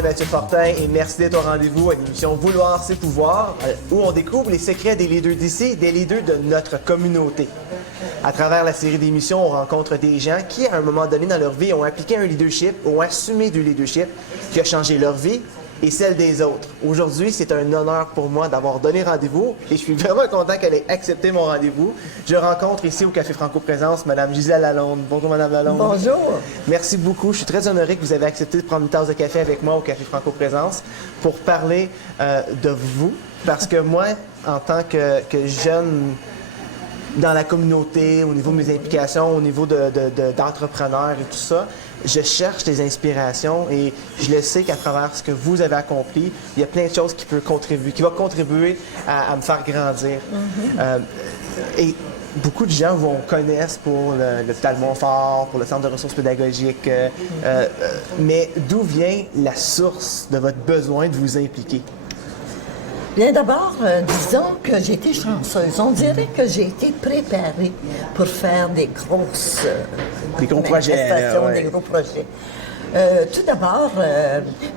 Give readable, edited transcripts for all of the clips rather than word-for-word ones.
est Mathieu Fortin et merci d'être au rendez-vous à l'émission Vouloir, c'est pouvoir, où on découvre les secrets des leaders d'ici, des leaders de notre communauté. À travers la série d'émissions, on rencontre des gens qui, à un moment donné dans leur vie, ont appliqué un leadership, ont assumé du leadership qui a changé leur vie et celle des autres. Aujourd'hui, c'est un honneur pour moi d'avoir donné rendez-vous et je suis vraiment content qu'elle ait accepté mon rendez-vous. Je rencontre ici au Café Franco Présence Mme Gisèle Lalonde. Bonjour Mme Lalonde. Bonjour. Merci beaucoup. Je suis très honoré que vous avez accepté de prendre une tasse de café avec moi au Café Franco Présence pour parler de vous. Parce que moi, en tant que jeune dans la communauté, au niveau de mes implications, au niveau d'entrepreneurs et tout ça, je cherche des inspirations et je le sais qu'à travers ce que vous avez accompli, il y a plein de choses qui vont contribuer à me faire grandir. Et beaucoup de gens vous connaissent pour l'hôpital Montfort, pour le Centre de ressources pédagogiques, mais d'où vient la source de votre besoin de vous impliquer? Bien d'abord, disons que j'ai été chanceuse. On dirait que j'ai été préparée pour faire des grosses des gros projets. Des gros projets. Tout d'abord,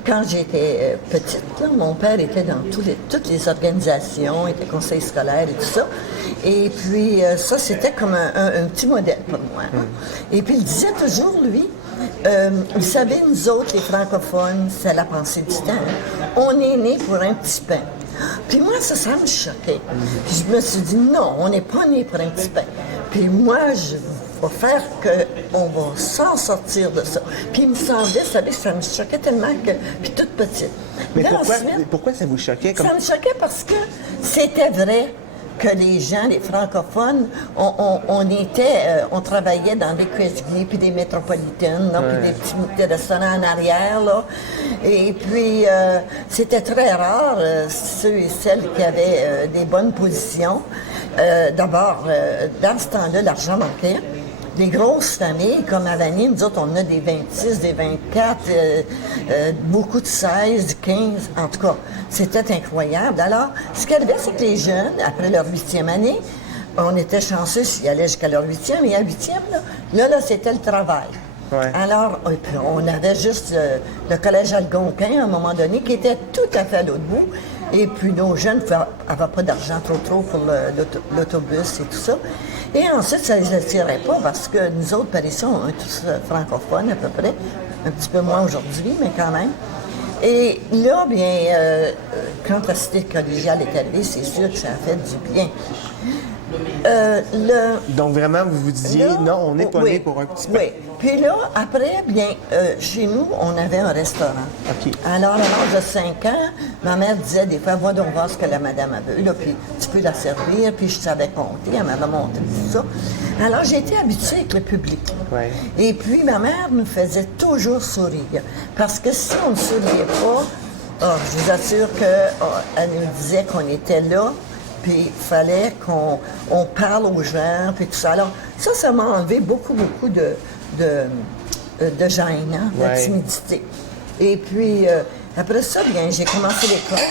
quand j'étais petite, là, mon père était dans toutes les organisations, était conseiller scolaire et tout ça. Et puis, ça, c'était comme un petit modèle pour moi. Hein? Et puis, il disait toujours, lui, vous savez, nous autres, les francophones, c'est la pensée du temps. Hein? On est nés pour un petit pain. Puis moi, ça me choquait. Puis je me suis dit, non, on n'est pas nés pour un petit pain. Puis moi, je vais faire qu'on va s'en sortir de ça. Puis il me semblait, vous savez, ça me choquait tellement que... Puis toute petite. Mais pourquoi ça vous choquait? Ça me choquait parce que c'était vrai que les gens, les francophones, on travaillait dans des cuisiniers puis des métropolitaines, là, puis des petits restaurants en arrière, là. Et puis, c'était très rare, ceux et celles qui avaient des bonnes positions. D'abord, dans ce temps-là, l'argent manquait. Des grosses familles, comme à Vanier, nous autres, on a des 26, des 24, beaucoup de 16, 15, en tout cas, c'était incroyable. Alors, ce qui arrivait, c'est que les jeunes, après leur 8e année, on était chanceux s'ils allaient jusqu'à leur 8e, et à 8e, là, c'était le travail. Ouais. Alors, on avait juste le collège Algonquin, à un moment donné, qui était tout à fait à l'autre bout. Et puis, nos jeunes n'avaient pas d'argent trop pour l'autobus et tout ça. Et ensuite, ça ne les attirait pas parce que nous autres, par ici, on est tous francophones à peu près. Un petit peu moins aujourd'hui, mais quand même. Et là, bien, quand la cité collégiale est arrivée, c'est sûr que ça a fait du bien. Donc vraiment, vous vous disiez, là, non, on n'est pas né pour un petit pain. Oui. Puis là, après, bien, chez nous, on avait un restaurant. OK. Alors, à l'âge de 5 ans, ma mère disait des fois, va donc voir ce que la madame veut. Là, puis tu peux la servir, puis je savais compter, elle m'avait montré tout ça. Alors, j'ai été habituée avec le public. Ouais. Et puis, ma mère nous faisait toujours sourire. Parce que si on ne souriait pas, je vous assure qu'elle nous disait qu'on était là, puis il fallait qu'on parle aux gens, puis tout ça. Alors, ça m'a enlevé beaucoup de gêne, hein, de timidité. Et puis, après ça, bien, j'ai commencé l'école.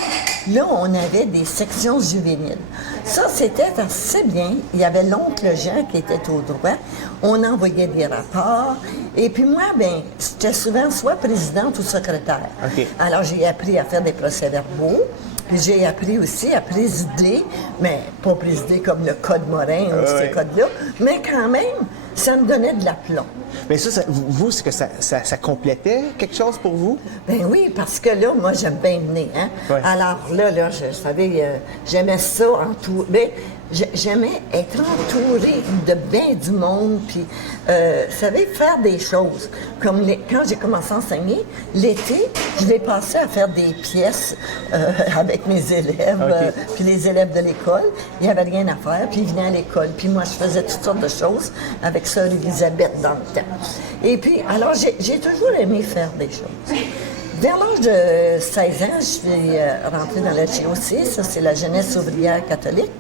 Là, on avait des sections juvéniles. Ça, c'était assez bien. Il y avait l'oncle Jean qui était au droit. On envoyait des rapports. Et puis moi, bien, j'étais souvent soit présidente ou secrétaire. Okay. Alors, j'ai appris à faire des procès-verbaux. Puis j'ai appris aussi à présider, mais pas présider comme le Code Morin ou ces codes-là, mais quand même, ça me donnait de l'aplomb. Mais ça vous, est-ce que ça complétait quelque chose pour vous? Ben oui, parce que là, moi, j'aime bien mener, hein? Ouais. Alors là, je savais, j'aimais ça en tout. Mais j'aimais être entourée de bien du monde, puis, vous savez, faire des choses. Comme quand j'ai commencé à enseigner, l'été, je l'ai passé à faire des pièces avec mes élèves, puis les élèves de l'école. Il n'y avait rien à faire, puis ils venaient à l'école. Puis moi, je faisais toutes sortes de choses avec sœur Elisabeth dans le temps. Et puis, alors, j'ai toujours aimé faire des choses. Vers l'âge de 16 ans, je suis rentrée dans la GOC, ça c'est la Jeunesse ouvrière catholique.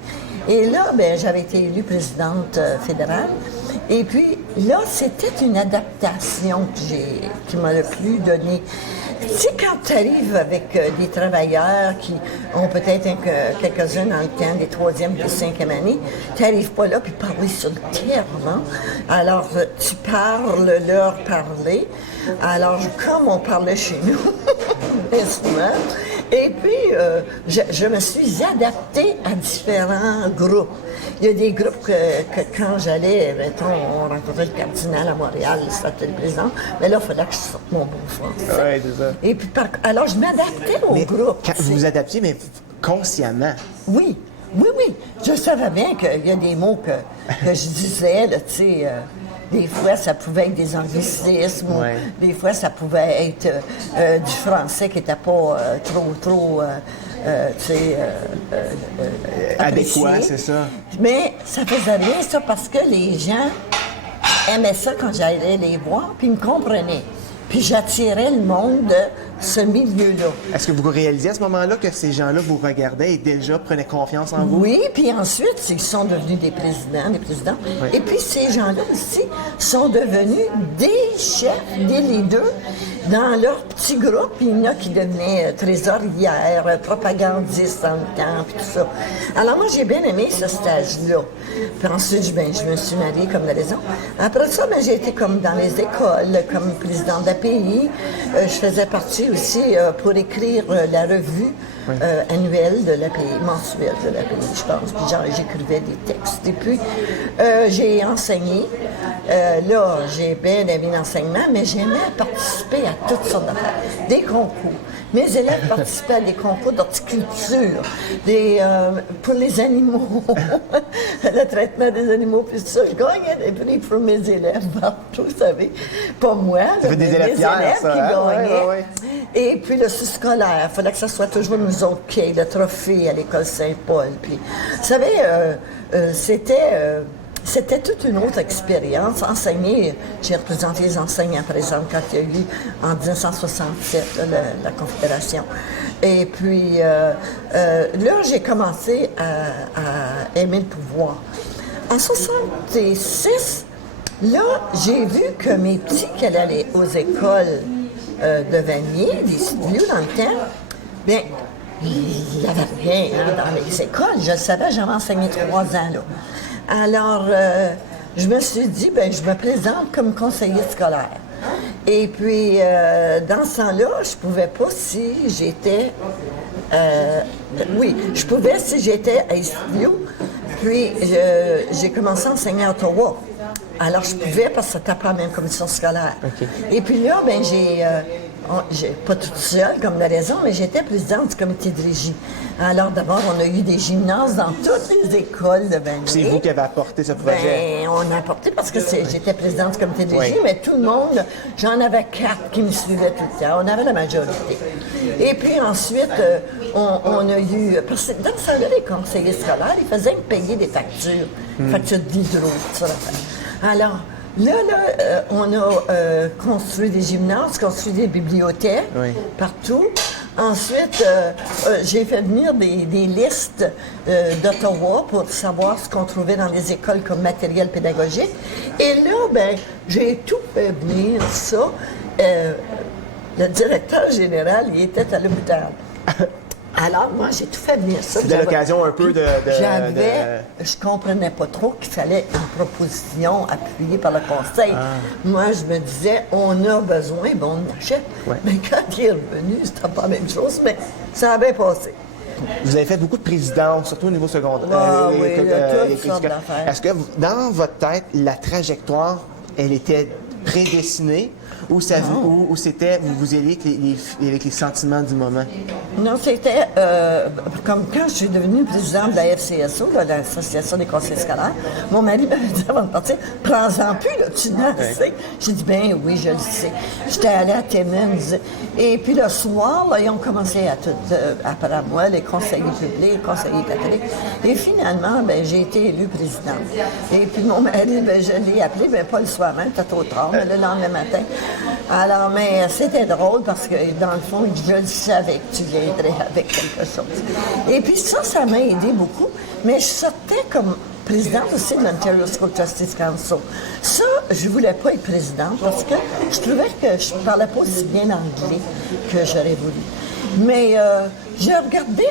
Et là, ben, j'avais été élue présidente fédérale. Et puis là, c'était une adaptation qui m'a le plus donné. Tu sais, quand tu arrives avec des travailleurs qui ont peut-être quelques-uns dans le temps, des 3e, des 5e années, tu n'arrives pas là puis parler sur le terre, non? Alors, tu parles leur parler. Alors, comme on parlait chez nous, instrument. Et puis, je me suis adaptée à différents groupes. Il y a des groupes que quand j'allais, mettons, on rencontrait le cardinal à Montréal, c'était le président, mais là, il fallait que je sorte mon bon français. Oui, c'est ça. Et puis, alors, je m'adaptais au groupe. Vous vous adaptiez, mais consciemment. Oui, oui, oui. Je savais bien qu'il y a des mots que je disais, là, tu sais. Des fois, ça pouvait être des anglicismes, Ouais. ou des fois, ça pouvait être du français qui n'était pas trop tu sais, Adéquat, apprécié. c'est ça. Mais ça faisait rien, ça, parce que les gens aimaient ça quand j'allais les voir, puis ils me comprenaient. Puis j'attirais le monde de ce milieu-là. Est-ce que vous réalisiez à ce moment-là que ces gens-là vous regardaient et déjà prenaient confiance en vous? Oui, puis ensuite, ils sont devenus des présidents. Oui. Et puis ces gens-là aussi sont devenus des chefs, des leaders dans leur petit groupe. Il y en a qui devenaient trésorières, propagandistes en même temps, puis tout ça. Alors moi, j'ai bien aimé ce stage-là. Puis ensuite, je me suis mariée comme de raison. Après ça, j'ai été comme dans les écoles, comme présidente d'API. Je faisais partie aussi pour écrire la revue annuelle de l'API, mensuelle de l'API, je pense. Puis j'écrivais des textes. Et puis, j'ai enseigné. Là, j'ai bien aimé l'enseignement, mais j'aimais participer à toutes sortes d'affaires. Des concours. Mes élèves participaient à des concours d'horticulture, pour les animaux, le traitement des animaux, puis tout ça. Je gagnais des prix pour mes élèves partout, vous savez. Pas moi, fait mais des mes élèves fiers, élèves ça, qui hein? gagnaient. Ouais. Et puis le sous-scolaire, il fallait que ça soit toujours nous autres qui aient le trophée à l'école Saint-Paul. Puis, vous savez, c'était toute une autre expérience. Enseigner, j'ai représenté les enseignants, par exemple, quand il y a eu en 1967 la Confédération. Et puis là, j'ai commencé à aimer le pouvoir. En 1966, là, j'ai vu que mes petits qui allaient aller aux écoles de Vanier, des studios dans le temps, bien, il n'y avait rien dans les écoles. Je le savais, j'avais enseigné 3 ans là. Alors, je me suis dit, je me présente comme conseiller scolaire. Et puis, dans ce temps-là, je pouvais pas si j'étais... oui, je pouvais si j'étais à Eastview. Puis, j'ai commencé à enseigner à Ottawa. Alors, je pouvais parce que c'était pas la même commission scolaire. Okay. Et puis là, j'ai pas toute seule comme de raison, mais j'étais présidente du comité de régie. Alors d'abord, on a eu des gymnases dans toutes les écoles de Vanier. C'est vous qui avez apporté ce projet? On a apporté parce que j'étais présidente du comité de régie, Oui. mais tout le monde, j'en avais 4 qui me suivaient tout le temps. On avait la majorité. Et puis ensuite, on a eu... Parce que dans ce temps-là, les conseillers scolaires, ils faisaient payer des factures. Factures d'hydro, tout ça. Alors, là, on a construit des gymnases, construit des bibliothèques partout. Ensuite, j'ai fait venir des listes d'Ottawa pour savoir ce qu'on trouvait dans les écoles comme matériel pédagogique. Et là, j'ai tout fait venir ça. Le directeur général, il était à l'hôpital. Alors, moi, j'ai tout fait venir ça. C'était l'occasion un peu de... Je comprenais pas trop qu'il fallait une proposition appuyée par le conseil. Moi, je me disais, on a besoin, on achète. Ouais. Mais quand il est revenu, c'était pas la même chose, mais ça a bien passé. Vous avez fait beaucoup de présidences, surtout au niveau secondaire. Oui, il y a toutes sortes d'affaires. Est-ce que, dans votre tête, la trajectoire, elle était prédestinée ou c'était, vous alliez avec les sentiments du moment? Non, c'était comme quand je suis devenue présidente de la FCSO, l'Association des conseillers scolaires, mon mari m'avait dit avant de partir, prends-en plus, là, tu n'en sais. J'ai dit, oui, je le sais. J'étais allée à Timmins. Et puis le soir, là, ils ont commencé après moi, les conseillers publics, les conseillers catholiques. Et finalement, j'ai été élue présidente. Et puis mon mari, je l'ai appelé, pas le soir même, c'était trop tard, mais le lendemain matin. Alors, mais c'était drôle parce que, dans le fond, je le savais que tu viendrais avec quelque chose. Et puis ça m'a aidé beaucoup. Mais je sortais comme présidente aussi de l'Ontario School Justice Council. Ça, je voulais pas être présidente parce que je trouvais que je parlais pas aussi bien anglais que j'aurais voulu. Mais j'ai regardé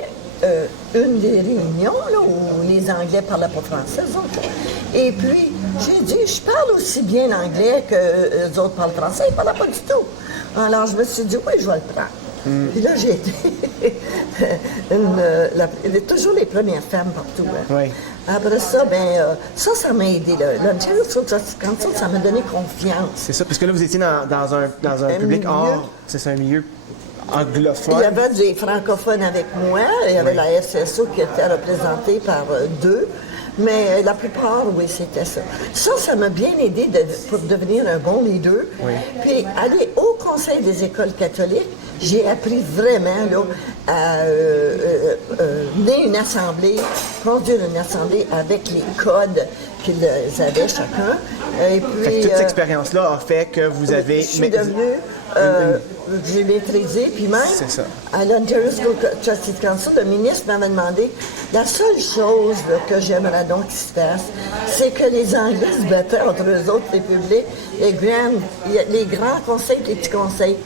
une des réunions là, où les Anglais parlaient pas français, eux autres. Et puis, j'ai dit, je parle aussi bien anglais que les autres parlent français. Ils ne parlaient pas du tout. Alors, je me suis dit, oui, je vais le prendre. Puis là, j'ai été toujours les premières femmes partout. Hein. Oui. Après ça, ça m'a aidé. L'Ontario Social Justice Council, ça m'a donné confiance. C'est ça, parce que là, vous étiez dans un public hors, c'est un milieu anglophone. Il y avait des francophones avec moi. Il y avait la SSO qui était représentée par deux. Mais la plupart, oui, c'était ça. Ça m'a bien aidé pour devenir un bon leader. Oui. Puis aller au Conseil des écoles catholiques, j'ai appris vraiment là, à mener une assemblée, conduire une assemblée avec les codes qu'ils avaient chacun. Et puis, fait que toute cette expérience-là a fait que vous avez... Je suis devenue... j'ai maîtrisé, puis même à l'Ontario School Justice Council, le ministre m'avait demandé la seule chose là, que j'aimerais donc qu'il se fasse, c'est que les Anglais se battaient entre eux autres, les publics, les grands conseils, les petits conseils.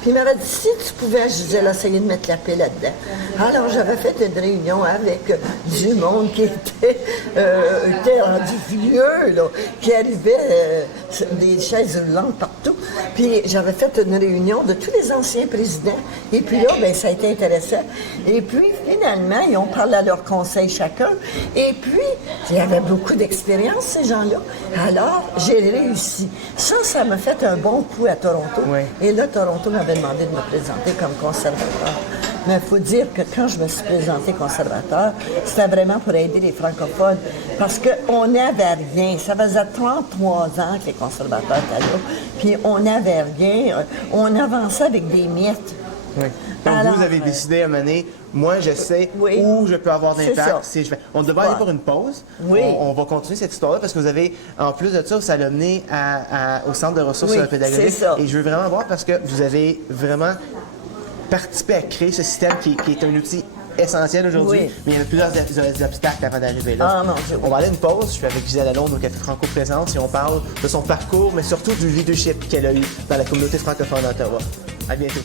Puis il m'avait dit si tu pouvais, je disais, essayer de mettre la paix là-dedans. Alors j'avais fait une réunion avec du monde qui était rendu vieux, là, qui arrivait des chaises roulantes partout. Puis j'avais fait une réunion de tous les anciens présidents. Et puis là, ça a été intéressant. Et puis, finalement, ils ont parlé à leur conseil chacun. Et puis, il y avait beaucoup d'expérience, ces gens-là. Alors, j'ai réussi. Ça m'a fait un bon coup à Toronto. Oui. Et là, Toronto m'avait demandé de me présenter comme conservateur. Mais il faut dire que quand je me suis présentée conservateur, c'était vraiment pour aider les francophones. Parce qu'on n'avait rien. Ça faisait 33 ans que les conservateurs étaient là. Puis on n'avait rien. On avançait avec des miettes. Oui. Donc, vous avez décidé à mener, moi, je sais où je peux avoir d'impact si je fais. On devrait aller pour une pause. Oui. On va continuer cette histoire-là parce que vous avez, en plus de ça l'a mené au Centre de ressources pédagogiques. C'est ça. Et je veux vraiment voir parce que vous avez vraiment participé à créer ce système qui est un outil essentiel aujourd'hui, mais il y avait plusieurs obstacles avant d'arriver là. On va aller à une pause. Je suis avec Gisèle Lalonde au Café Franco Présence et on parle de son parcours, mais surtout du leadership qu'elle a eu dans la communauté francophone d'Ottawa. À bientôt.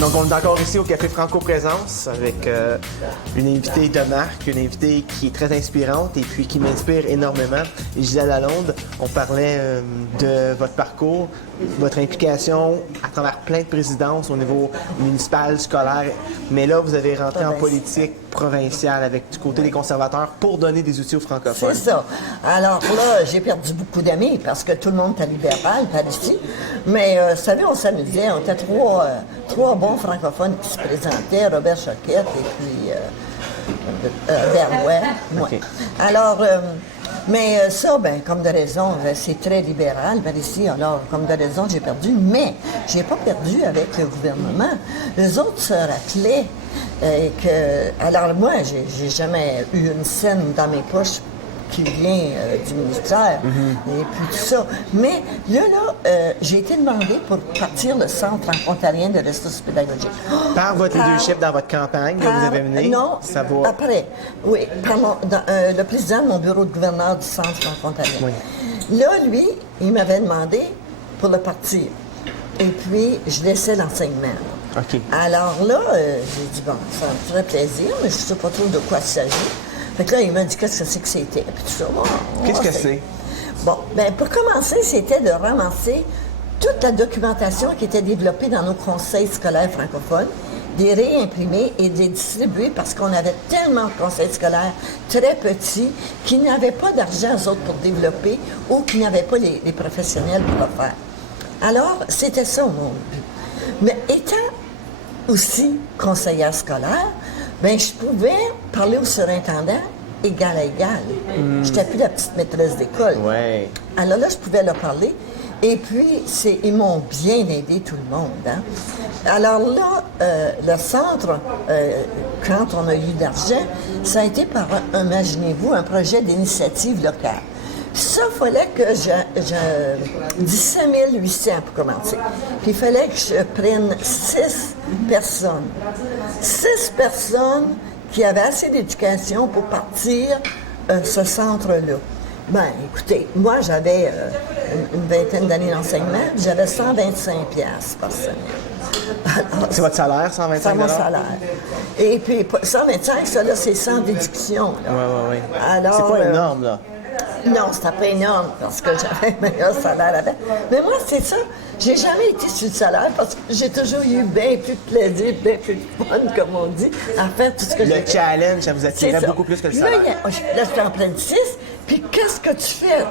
Donc, on est encore ici au Café Franco Présence avec une invitée de marque, une invitée qui est très inspirante et puis qui m'inspire énormément. Gisèle Lalonde, on parlait de votre parcours, votre implication à travers plein de présidences au niveau municipal, scolaire, mais là, vous avez rentré en politique provinciale avec du côté des conservateurs pour donner des outils aux francophones. C'est ça. Alors là, j'ai perdu beaucoup d'amis parce que tout le monde était libéral par ici. Mais vous savez, on s'amusait. On était trois bons francophones qui se présentaient, Robert Choquette et puis Berlouet, moi. Okay. Alors, mais ça, comme de raison, c'est très libéral par ici. Alors, comme de raison, j'ai perdu. Mais j'ai pas perdu avec le gouvernement. Les autres se rappelaient alors moi, j'ai jamais eu une scène dans mes poches qui vient du ministère et puis tout ça. Mais là, j'ai été demandée pour partir le Centre ontarien de ressources pédagogiques. Par votre leadership dans votre campagne que vous avez menée? Non, ça va... après. Oui, par le président de mon bureau de gouverneur du Centre ontarien. Oui. Là, lui, il m'avait demandé pour le partir. Et puis, je laissais l'enseignement. Okay. Alors là, j'ai dit, bon, ça me ferait plaisir, mais je ne sais pas trop de quoi il s'agit. Fait que là, il m'a dit qu'est-ce que c'est que c'était, puis tout ça. Bon, qu'est-ce que c'est? Bon, pour commencer, c'était de ramasser toute la documentation qui était développée dans nos conseils scolaires francophones, de les réimprimer et de les distribuer parce qu'on avait tellement de conseils scolaires très petits qui n'avaient pas d'argent, eux autres, pour développer ou qui n'avaient pas les professionnels pour le faire. Alors, c'était ça mon but. Mais étant aussi conseillère scolaire, je pouvais parler au surintendant égal à égal. Je n'étais plus la petite maîtresse d'école. Ouais. Alors là, je pouvais leur parler. Et puis, ils m'ont bien aidé tout le monde. Hein? Alors là, le centre, quand on a eu d'argent, ça a été par, imaginez-vous, un projet d'initiative locale. Ça, il fallait que je 17 800 pour commencer. Puis il fallait que je prenne 6 personnes. 6 personnes qui avaient assez d'éducation pour partir ce centre-là. Écoutez, moi, j'avais une vingtaine d'années d'enseignement, j'avais 125$ par semaine. C'est votre salaire, 125 C'est mon salaire. Et puis, 125, ça, là, c'est sans déduction. Oui. Alors, c'est pas énorme, là. Non, c'était pas énorme parce que j'avais un meilleur salaire avant. Mais moi, c'est ça. J'ai jamais été sur le salaire parce que j'ai toujours eu bien plus de plaisir, bien plus de fun, comme on dit, à faire tout ce que j'ai fait. Le challenge, ça vous attirait beaucoup plus que le salaire. Là, j'étais en pleine 6, puis qu'est-ce que tu fais?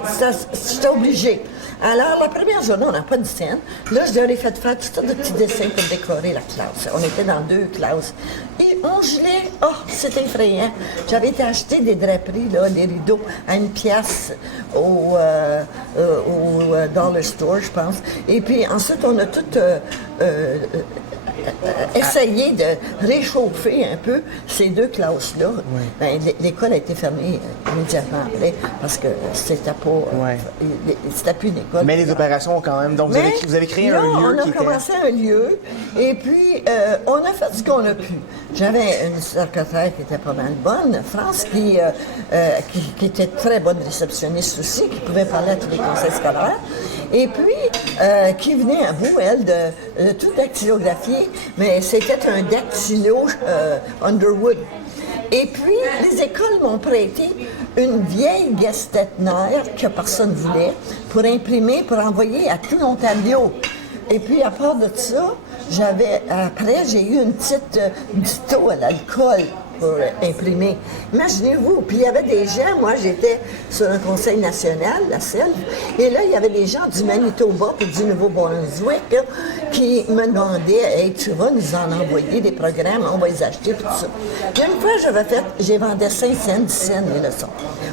J'étais obligée. Alors, la première journée, on n'a pas de scène. Là, je leur ai fait faire tout sortes de petits dessins pour décorer la classe. On était dans 2 classes. Et on gelait. Oh, c'était effrayant. J'avais été acheter des draperies, là, des rideaux, à 1 pièce au Dollar Store, je pense. Et puis, ensuite, on a tout essayé de réchauffer un peu ces 2 classes-là. Oui. Ben, l'école a été fermée immédiatement après parce que c'était pas... c'était plus une école. Mais les opérations ont quand même... Donc, vous avez créé un lieu qui était... on a commencé un lieu et puis on a fait ce qu'on a pu. J'avais une secrétaire qui était pas mal bonne, France, qui était très bonne réceptionniste aussi, qui pouvait parler à tous les conseils scolaires. Et puis, qui venait à bout, elle, de tout dactylographier, mais c'était un dactylo Underwood. Et puis, les écoles m'ont prêté une vieille Gestetner que personne ne voulait pour imprimer, pour envoyer à tout l'Ontario. Et puis, à part de ça, après, j'ai eu une petite dicto à l'alcool pour imprimer. Imaginez-vous, puis il y avait des gens, moi j'étais sur un conseil national, la SELF, et là il y avait des gens du Manitoba et du Nouveau-Brunswick là, qui me demandaient « Hey, tu vas nous en envoyer des programmes, on va les acheter, puis tout ça. » Puis une fois, j'ai vendu 5 cents, 10 cents les leçons.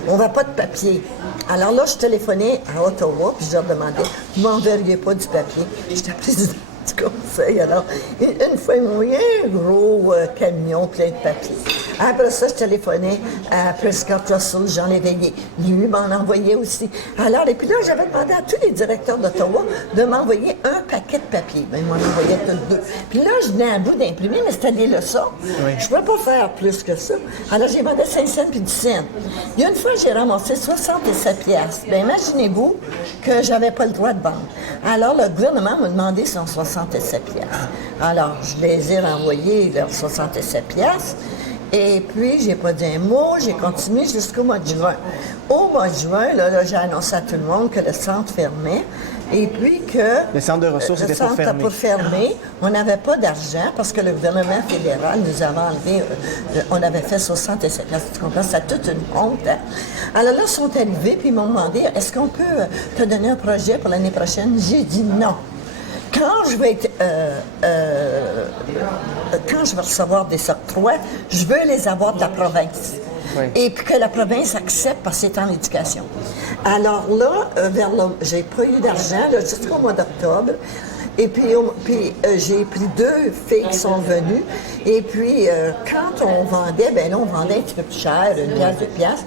On va pas de papier. Alors là, je téléphonais à Ottawa, puis je leur demandais « Vous m'enverriez pas du papier? » J'étais présidente du conseil. Alors, une fois, ils m'ont mis un gros camion plein de papier. Après ça, je téléphonais à Prescott Russell, Jean Léveillé. Lui m'en envoyait aussi. Alors, et puis là, j'avais demandé à tous les directeurs d'Ottawa de m'envoyer un paquet de papier. Ben, ils m'en envoyaient tous 2. Puis là, je venais à bout d'imprimer, mais c'était des leçons. Oui. Je ne pouvais pas faire plus que ça. Alors, j'ai vendu 5 cents puis 10 cents. Il y a une fois, j'ai ramassé 67 piastres. Bien, imaginez-vous que j'avais pas le droit de vendre. Alors, le gouvernement m'a demandé son 67 piastres. Alors, je les ai renvoyés, leurs 67 piastres. Et puis, j'ai pas dit un mot, j'ai continué jusqu'au mois de juin. Au mois de juin, là, j'ai annoncé à tout le monde que le centre fermait. Et puis que... Le centre de ressources était pour fermer. Pour fermer. On n'avait pas d'argent parce que le gouvernement fédéral nous avait enlevé... on avait fait 67 places. Tu comprends? C'est toute une honte. Hein? Alors là, ils sont arrivés puis ils m'ont demandé « Est-ce qu'on peut te donner un projet pour l'année prochaine? » J'ai dit non. Quand je vais recevoir des octrois, je veux les avoir de la province. Oui. Et puis que la province accepte parce que c'est en éducation. Alors là, j'ai pas eu d'argent jusqu'au mois d'octobre. Et puis, j'ai pris 2 filles qui sont venues. Et puis, quand on vendait, ben là, on vendait un petit peu plus cher, 1 piastre, 2 piastres.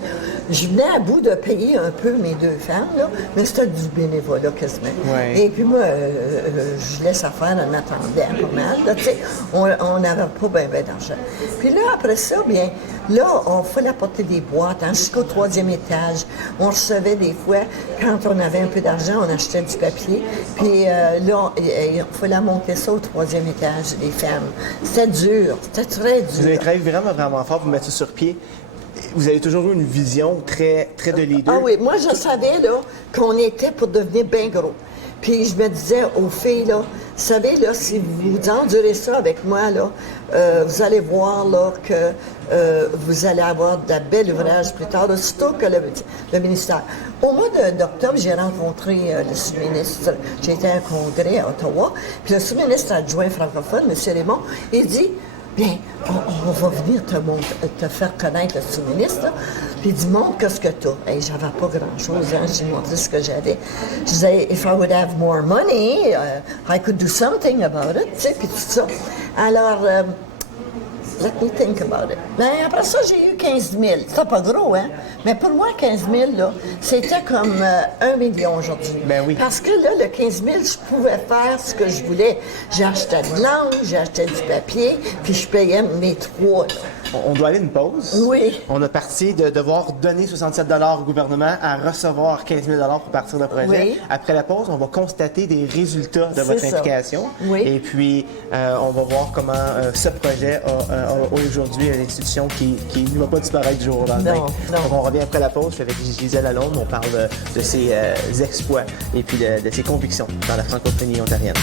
Je venais à bout de payer un peu mes 2 femmes, là, mais c'était du bénévolat quasiment. Oui. Et puis moi, je laisse faire en attendant pas mal. Là, tu sais, on n'avait pas bien d'argent. Puis là, après ça, bien, là, on fallait apporter des boîtes jusqu'au 3e étage. On recevait des fois, quand on avait un peu d'argent, on achetait du papier. Puis là, il fallait monter ça au 3e étage, les femmes. C'était dur, c'était très dur. Vous avez travaillé vraiment fort pour mettre ça sur pied. Vous avez toujours eu une vision très, très de leader. Ah oui, moi, je savais là, qu'on était pour devenir bien gros. Puis je me disais aux filles, là, vous savez, là, si vous endurez ça avec moi, là, vous allez voir là, que vous allez avoir de la belle ouvrage plus tard, aussitôt que le ministère. Au mois d'octobre, j'ai rencontré le sous-ministre. J'ai été à un congrès à Ottawa. Puis le sous-ministre adjoint francophone, M. Raymond, il dit « Bien, on va venir te faire connaître le sous-ministre. » Puis il dit « Montre qu'est-ce que tu as. » Et j'avais pas grand-chose, hein. J'ai montré ce que j'avais. Je disais « If I would have more money, I could do something about it. » Tu sais, puis tout ça. Alors, Let me think about it. Ben, après ça, j'ai eu 15 000. C'est pas gros, hein? Mais pour moi, 15 000, là, c'était comme 1 million aujourd'hui. Ben oui. Parce que là, le 15 000, je pouvais faire ce que je voulais. J'achetais de l'encre, j'achetais du papier, puis je payais mes 3, là. On doit aller une pause. Oui. On a parti de devoir donner 67 $ au gouvernement à recevoir 15 000 $ pour partir le projet. Oui. Après la pause, on va constater des résultats de votre ça. implication. Oui. Et puis, on va voir comment ce projet a aujourd'hui une institution qui ne va pas disparaître du jour au lendemain. Non. Donc, on revient après la pause. Je suis avec Gisèle Lalonde. On parle de ses exploits et puis de ses convictions dans la francophonie ontarienne.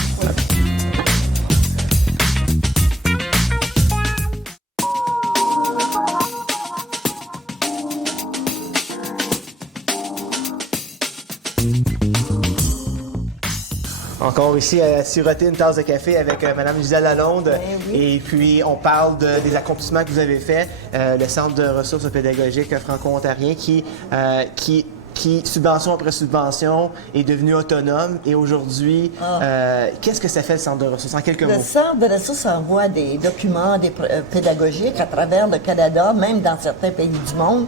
Encore ici à siroter une tasse de café avec Mme Gisèle Lalonde. Ben oui. Et puis, on parle des accomplissements que vous avez faits. Le Centre de ressources pédagogiques franco-ontarien qui, subvention après subvention, est devenu autonome. Et aujourd'hui, qu'est-ce que ça fait, le Centre de ressources, en quelques mots? Le Centre de ressources envoie des documents pédagogiques à travers le Canada, même dans certains pays du monde,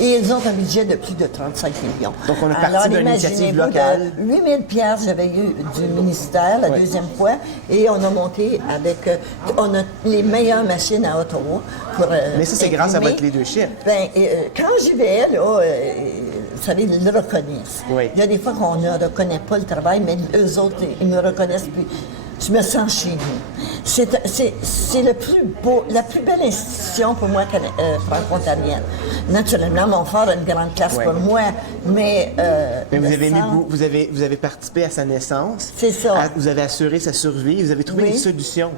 et ils ont un budget de plus de 35 millions. Donc, on est parti d'une initiative locale. 8 000 $ j'avais eu du ministère la deuxième fois, et on a monté avec... on a les meilleures machines à Ottawa pour Mais ça, c'est grâce à votre leadership. Ben, quand j'y vais, là... vous savez, ils le reconnaissent. Oui. Il y a des fois qu'on ne reconnaît pas le travail, mais eux autres, ils me reconnaissent, puis je me sens chez nous. C'est le plus beau, la plus belle institution pour moi franco-ontarienne. Naturellement, mon frère a une grande classe pour moi, mais... Mais vous avez participé à sa naissance. C'est ça. Vous avez assuré sa survie. Vous avez trouvé une solution.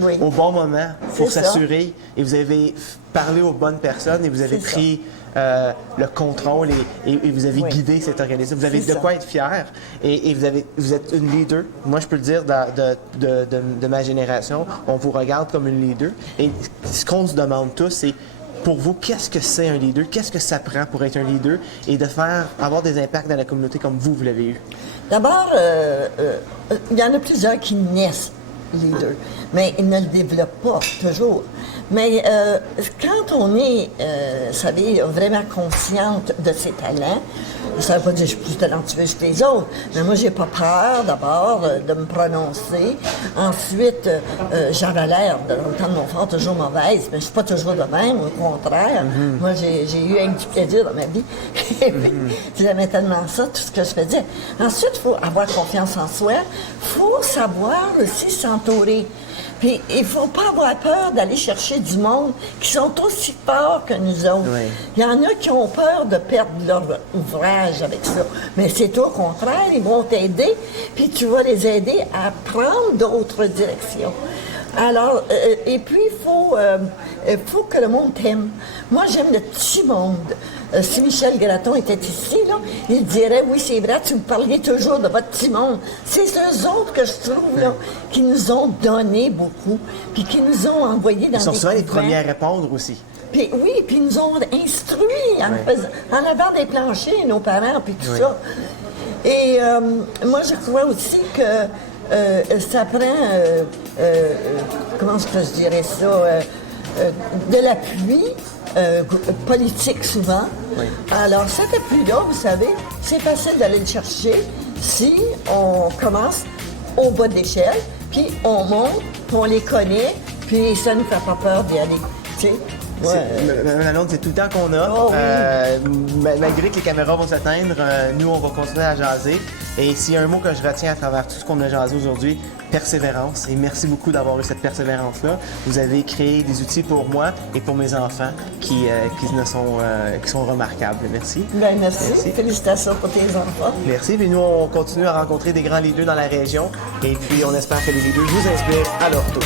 Oui. Au bon moment pour C'est s'assurer. Et vous avez parlé aux bonnes personnes et vous avez pris le contrôle et vous avez guidé cet organisme. Vous avez de quoi être fier et vous êtes une leader. Moi, je peux le dire de ma génération, on vous regarde comme une leader. Et ce qu'on se demande tous, c'est pour vous, qu'est-ce que c'est un leader? Qu'est-ce que ça prend pour être un leader et de avoir des impacts dans la communauté comme vous l'avez eu? D'abord, il y en a plusieurs qui naissent leader, mais ils ne le développent pas toujours. Mais quand on est, vous savez, vraiment consciente de ses talents, ça ne veut pas dire que je suis plus talentueuse que les autres, mais moi, j'ai pas peur, d'abord, de me prononcer. Ensuite, j'avais l'air, dans le temps de mon frère, toujours mauvaise, mais je suis pas toujours de même, au contraire. Moi, j'ai eu un petit plaisir dans ma vie. J'aimais tellement ça, tout ce que je faisais. Ensuite, il faut avoir confiance en soi. Il faut savoir aussi s'entourer. Puis, il ne faut pas avoir peur d'aller chercher du monde qui sont aussi forts que nous autres. Oui. Il y en a qui ont peur de perdre leur ouvrage avec ça. Mais c'est au contraire, ils vont t'aider, puis tu vas les aider à prendre d'autres directions. Alors, et puis, il faut que le monde t'aime. Moi, j'aime le petit monde. Si Michel Gratton était ici, là, il dirait, oui, c'est vrai, tu me parlais toujours de votre petit monde. C'est eux autres que je trouve, là, qui nous ont donné beaucoup, puis qui nous ont envoyés dans des Ils sont souvent les couvents. premiers à répondre aussi. Puis, oui, puis ils nous ont instruits en avant des planchers, nos parents, puis tout ça. Et moi, je crois aussi que ça prend, comment est-ce que je dirais ça, de l'appui politique souvent. Oui. Alors, cet appui-là, vous savez, c'est facile d'aller le chercher si on commence au bas de l'échelle, puis on monte, puis on les connaît, puis ça ne nous fait pas peur d'y aller. Tu sais? Mme Lalonde, c'est tout le temps qu'on a. Oh, oui. Malgré que les caméras vont s'éteindre, nous, on va continuer à jaser. Et s'il y a un mot que je retiens à travers tout ce qu'on a jasé aujourd'hui, persévérance. Et merci beaucoup d'avoir eu cette persévérance-là. Vous avez créé des outils pour moi et pour mes enfants qui sont remarquables. Merci. Bien, merci. Félicitations pour tes enfants. Merci. Puis nous, on continue à rencontrer des grands leaders dans la région. Et puis, on espère que les leaders vous inspirent à leur tour.